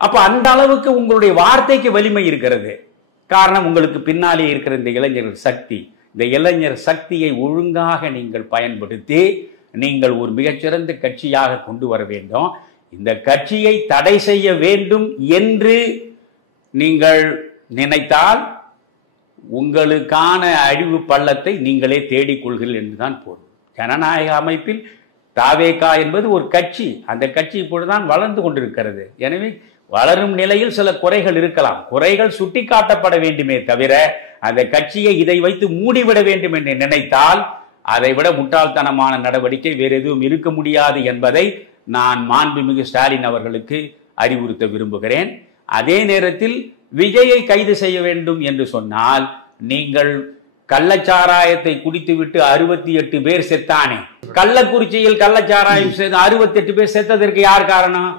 அப்ப அந்த அளவுக்கு உங்களுடைய வார்த்தைக்கு வலிமை இருக்கிறது. காரணம், உங்களுக்கு பின்னாலே இருக்கிற இந்த இளைஞர் சக்தி. இந்த இளைஞர் சக்தியை ஒழுங்காக நீங்கள் பயன்படுத்தி நீங்கள் ஒரு மிகச்சிறந்த கட்சியாக கொண்டு வர வேண்டும். இந்த கட்சியை தடை செய்ய வேண்டும் என்று நீங்கள் நினைத்தால் உங்களுக்கான அழிவு பள்ளத்தை நீங்களே தேடிக்கொள்கிறீர்கள் என்றுதான் பொருள். ஜனநாயக அமைப்பில் தாவேகா என்பது ஒரு கட்சி. அந்த கட்சி இப்பொழுதுதான் வளர்ந்து கொண்டிருக்கிறது. எனவே வளரும் நிலையில் சில குறைகள் இருக்கலாம். குறைகள் சுட்டிக்காட்டப்பட வேண்டுமே தவிர அந்த கட்சியை இதை வைத்து மூடிவிட வேண்டும் என்று நினைத்தால் அதை விட முட்டாள்தனமான நடவடிக்கை வேறு எதுவும் இருக்க முடியாது என்பதை நான் மாண்புமிகு ஸ்டாலின் அவர்களுக்கு அறிவுறுத்த விரும்புகிறேன். அதே நேரத்தில் விஜயை கைது செய்ய வேண்டும் என்று சொன்னால், நீங்கள் கள்ளச்சாராயத்தை குடித்துவிட்டு 68 பேர் செத்தானே, கள்ளக்குறிச்சியில் கள்ளச்சாராயம் 68 பேர் செத்ததற்கு யார் காரணம்?